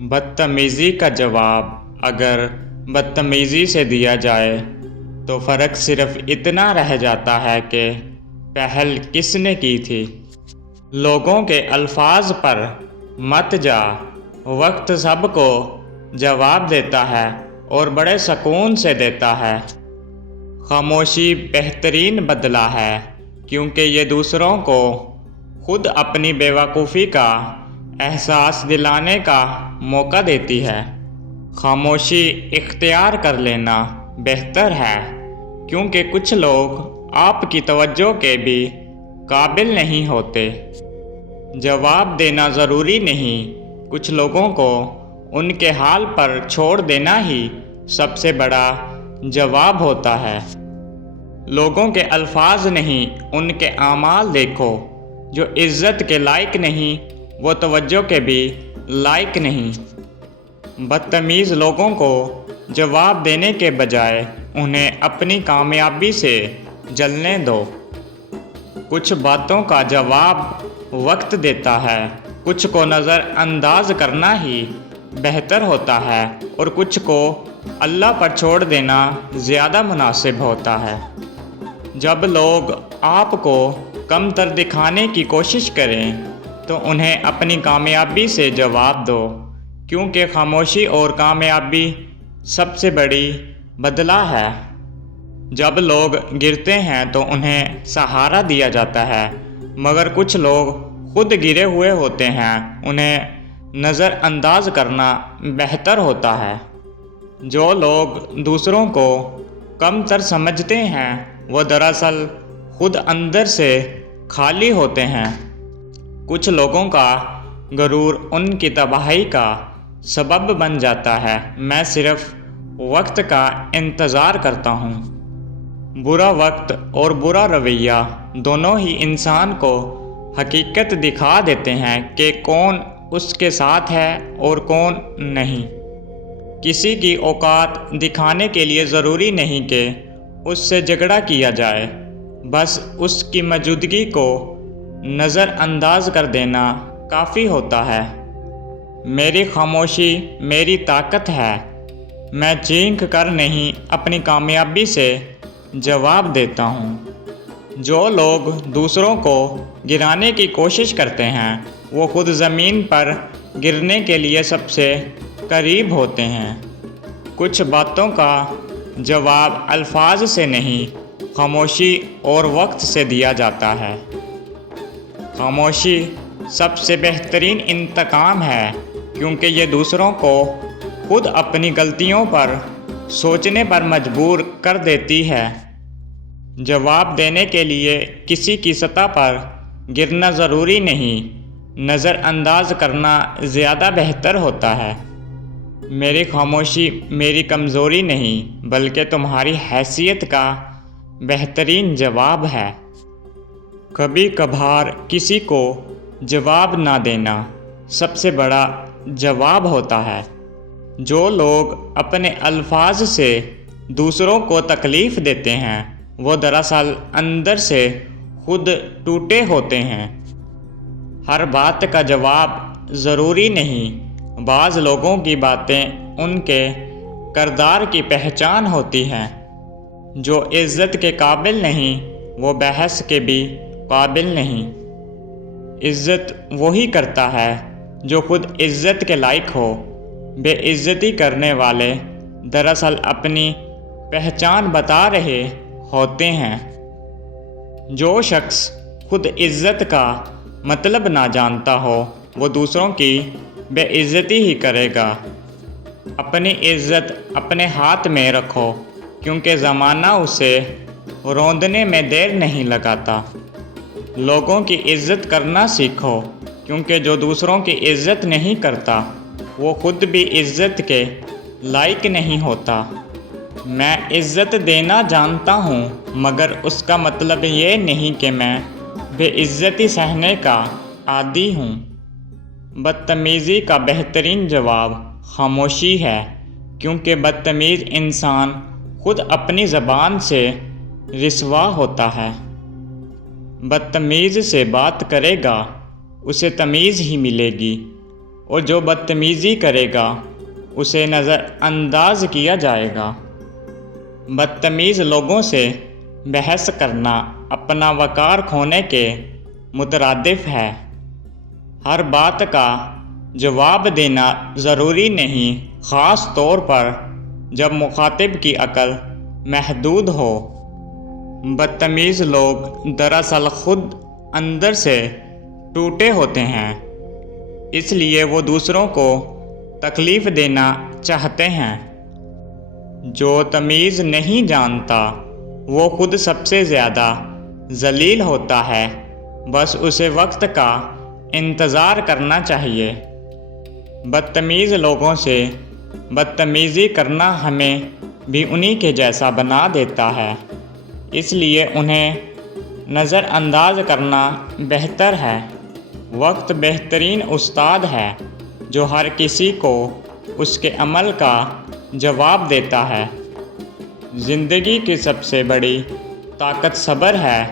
بدتمیزی کا جواب اگر بدتمیزی سے دیا جائے تو فرق صرف اتنا رہ جاتا ہے کہ پہل کس نے کی تھی۔ لوگوں کے الفاظ پر مت جا، وقت سب کو جواب دیتا ہے اور بڑے سکون سے دیتا ہے۔ خاموشی بہترین بدلہ ہے کیونکہ یہ دوسروں کو خود اپنی بے وقوفی کا احساس دلانے کا موقع دیتی ہے۔ خاموشی اختیار کر لینا بہتر ہے کیونکہ کچھ لوگ آپ کی توجہ کے بھی قابل نہیں ہوتے۔ جواب دینا ضروری نہیں، کچھ لوگوں کو ان کے حال پر چھوڑ دینا ہی سب سے بڑا جواب ہوتا ہے۔ لوگوں کے الفاظ نہیں، ان کے اعمال دیکھو۔ جو عزت کے لائق نہیں وہ توجہ کے بھی لائق نہیں۔ بدتمیز لوگوں کو جواب دینے کے بجائے انہیں اپنی کامیابی سے جلنے دو۔ کچھ باتوں کا جواب وقت دیتا ہے، کچھ کو نظر انداز کرنا ہی بہتر ہوتا ہے اور کچھ کو اللہ پر چھوڑ دینا زیادہ مناسب ہوتا ہے۔ جب لوگ آپ کو کم تر دکھانے کی کوشش کریں تو انہیں اپنی کامیابی سے جواب دو، کیونکہ خاموشی اور کامیابی سب سے بڑی بدلہ ہے۔ جب لوگ گرتے ہیں تو انہیں سہارا دیا جاتا ہے، مگر کچھ لوگ خود گرے ہوئے ہوتے ہیں، انہیں نظر انداز کرنا بہتر ہوتا ہے۔ جو لوگ دوسروں کو کم تر سمجھتے ہیں وہ دراصل خود اندر سے خالی ہوتے ہیں۔ کچھ لوگوں کا غرور ان کی تباہی کا سبب بن جاتا ہے۔ میں صرف وقت کا انتظار کرتا ہوں۔ برا وقت اور برا رویہ دونوں ہی انسان کو حقیقت دکھا دیتے ہیں کہ کون اس کے ساتھ ہے اور کون نہیں۔ کسی کی اوقات دکھانے کے لیے ضروری نہیں کہ اس سے جھگڑا کیا جائے، بس اس کی موجودگی کو نظر انداز کر دینا کافی ہوتا ہے۔ میری خاموشی میری طاقت ہے، میں چینک کر نہیں اپنی کامیابی سے جواب دیتا ہوں۔ جو لوگ دوسروں کو گرانے کی کوشش کرتے ہیں وہ خود زمین پر گرنے کے لیے سب سے قریب ہوتے ہیں۔ کچھ باتوں کا جواب الفاظ سے نہیں، خاموشی اور وقت سے دیا جاتا ہے۔ خاموشی سب سے بہترین انتقام ہے کیونکہ یہ دوسروں کو خود اپنی غلطیوں پر سوچنے پر مجبور کر دیتی ہے۔ جواب دینے کے لیے کسی کی سطح پر گرنا ضروری نہیں، نظر انداز کرنا زیادہ بہتر ہوتا ہے۔ میری خاموشی میری کمزوری نہیں بلکہ تمہاری حیثیت کا بہترین جواب ہے۔ کبھی کبھار کسی کو جواب نہ دینا سب سے بڑا جواب ہوتا ہے۔ جو لوگ اپنے الفاظ سے دوسروں کو تکلیف دیتے ہیں وہ دراصل اندر سے خود ٹوٹے ہوتے ہیں۔ ہر بات کا جواب ضروری نہیں، بعض لوگوں کی باتیں ان کے کردار کی پہچان ہوتی ہیں۔ جو عزت کے قابل نہیں وہ بحث کے بھی قابل نہیں۔ عزت وہی کرتا ہے جو خود عزت کے لائق ہو۔ بے عزتی کرنے والے دراصل اپنی پہچان بتا رہے ہوتے ہیں۔ جو شخص خود عزت کا مطلب نہ جانتا ہو وہ دوسروں کی بے عزتی ہی کرے گا۔ اپنی عزت اپنے ہاتھ میں رکھو کیونکہ زمانہ اسے روندنے میں دیر نہیں لگاتا۔ لوگوں کی عزت کرنا سیکھو کیونکہ جو دوسروں کی عزت نہیں کرتا وہ خود بھی عزت کے لائق نہیں ہوتا۔ میں عزت دینا جانتا ہوں مگر اس کا مطلب یہ نہیں کہ میں بے عزتی سہنے کا عادی ہوں۔ بدتمیزی کا بہترین جواب خاموشی ہے کیونکہ بدتمیز انسان خود اپنی زبان سے رسوا ہوتا ہے۔ بدتمیز سے بات کرے گا اسے تمیز ہی ملے گی۔ اور جو بدتمیزی کرے گا اسے نظر انداز کیا جائے گا۔ بدتمیز لوگوں سے بحث کرنا اپنا وقار کھونے کے مترادف ہے۔ ہر بات کا جواب دینا ضروری نہیں، خاص طور پر جب مخاطب کی عقل محدود ہو۔ بدتمیز لوگ دراصل خود اندر سے ٹوٹے ہوتے ہیں، اس لیے وہ دوسروں کو تکلیف دینا چاہتے ہیں۔ جو تمیز نہیں جانتا وہ خود سب سے زیادہ ذلیل ہوتا ہے، بس اسے وقت کا انتظار کرنا چاہیے۔ بدتمیز لوگوں سے بدتمیزی کرنا ہمیں بھی انہی کے جیسا بنا دیتا ہے، اس لیے انہیں نظر انداز کرنا بہتر ہے۔ وقت بہترین استاد ہے جو ہر کسی کو اس کے عمل کا جواب دیتا ہے۔ زندگی کی سب سے بڑی طاقت صبر ہے،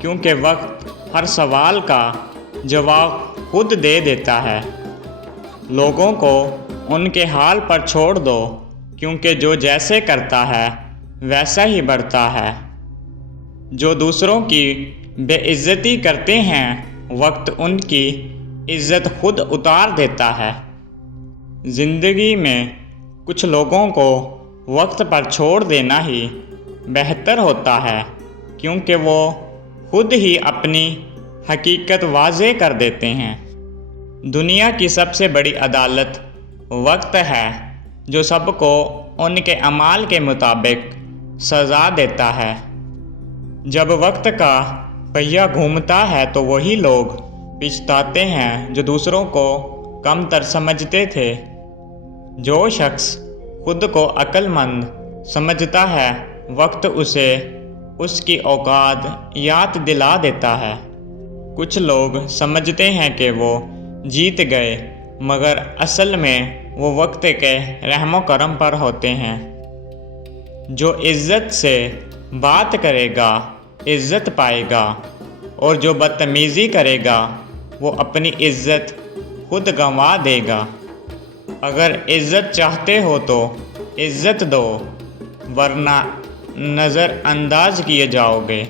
کیونکہ وقت ہر سوال کا جواب خود دے دیتا ہے۔ لوگوں کو ان کے حال پر چھوڑ دو، کیونکہ جو جیسے کرتا ہے ویسا ہی بڑھتا ہے۔ جو دوسروں کی بے عزتی کرتے ہیں وقت ان کی عزت خود اتار دیتا ہے۔ زندگی میں کچھ لوگوں کو وقت پر چھوڑ دینا ہی بہتر ہوتا ہے، کیونکہ وہ خود ہی اپنی حقیقت واضح کر دیتے ہیں۔ دنیا کی سب سے بڑی عدالت وقت ہے، جو سب کو ان کے اعمال کے مطابق سزا دیتا ہے۔ جب وقت کا پہیہ گھومتا ہے تو وہی لوگ پچھتاتے ہیں جو دوسروں کو کم تر سمجھتے تھے۔ جو شخص خود کو عقل مند سمجھتا ہے وقت اسے اس کی اوقات یاد دلا دیتا ہے۔ کچھ لوگ سمجھتے ہیں کہ وہ جیت گئے، مگر اصل میں وہ وقت کے رحم و کرم پر ہوتے ہیں۔ جو عزت سے بات کرے گا عزت پائے گا، اور جو بدتمیزی کرے گا وہ اپنی عزت خود گنوا دے گا۔ اگر عزت چاہتے ہو تو عزت دو، ورنہ نظر انداز کیے جاؤ گے۔